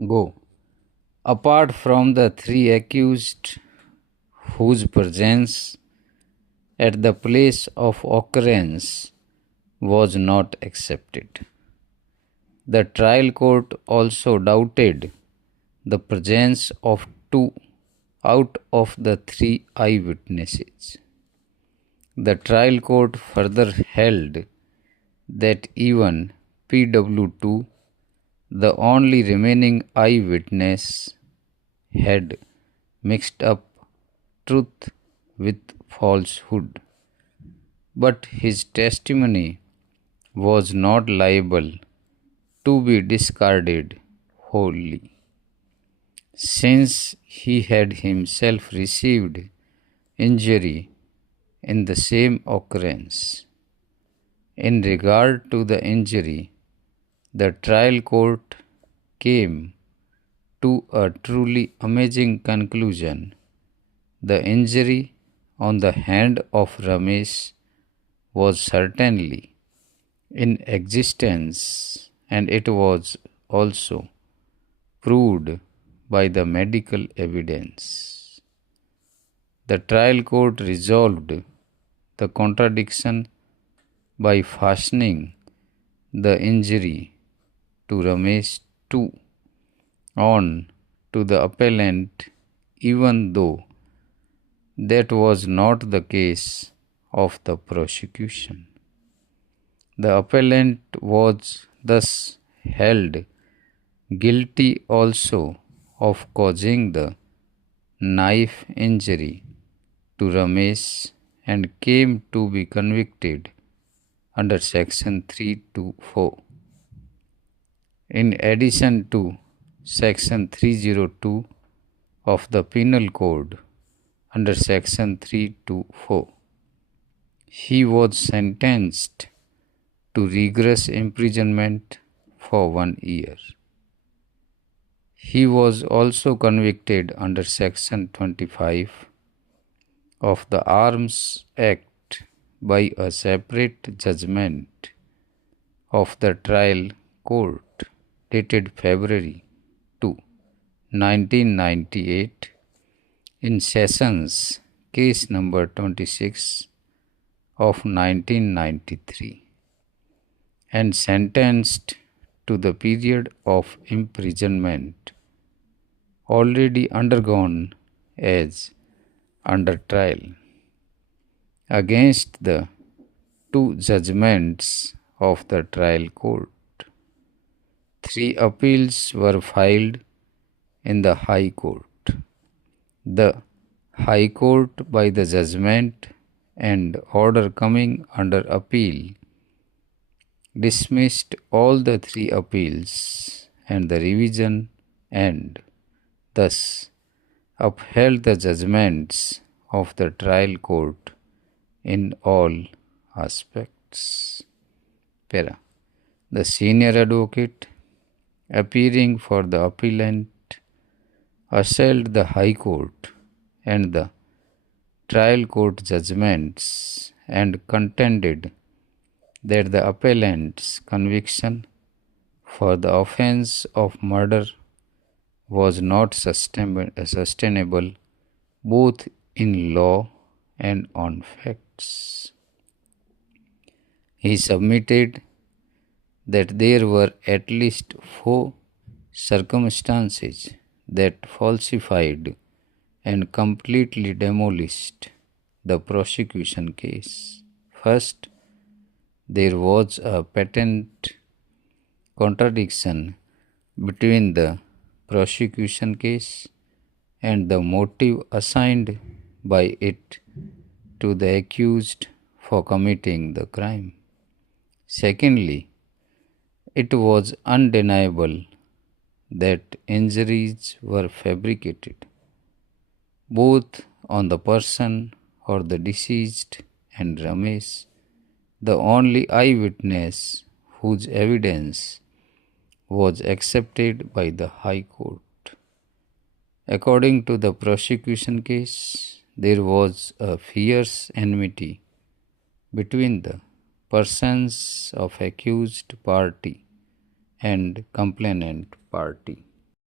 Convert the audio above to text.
Go. Apart from the three accused whose presence at the place of occurrence was not accepted, the trial court also doubted the presence of two out of the three eyewitnesses. The trial court further held that even PW2, the only remaining eyewitness, had mixed up truth with falsehood, but his testimony was not liable to be discarded wholly, since he had himself received injury in the same occurrence. In regard to the injury, the trial court came to a truly amazing conclusion. The injury on the hand of Ramesh was certainly in existence, and it was also proved by the medical evidence. The trial court resolved the contradiction by fastening the injury to Ramesh too on to the appellant, even though that was not the case of the prosecution. The appellant was thus held guilty also of causing the knife injury to Ramesh and came to be convicted under section 324. In addition to section 302 of the Penal Code under section 324, he was sentenced to rigorous imprisonment for 1 year. He was also convicted under section 25 of the Arms Act by a separate judgment of the trial court dated February 2, 1998 in Sessions case number 26 of 1993, and sentenced to the period of imprisonment already undergone as under trial. Against the two judgments of the trial court, 3 appeals were filed in the High Court. The High Court, by the judgment and order coming under appeal, dismissed all the 3 appeals and the revision, and thus upheld the judgments of the trial court in all aspects. Para. The senior advocate appearing for the appellant assailed the High Court and the trial court judgments and contended that the appellant's conviction for the offense of murder was not sustainable both in law and on facts. He submitted that there were at least 4 circumstances that falsified and completely demolished the prosecution case. First, there was a patent contradiction between the prosecution case and the motive assigned by it to the accused for committing the crime. Secondly, it was undeniable that injuries were fabricated, both on the person or the deceased and Ramesh, the only eyewitness whose evidence was accepted by the High Court. According to the prosecution case, there was a fierce enmity between the persons of accused party and complainant party.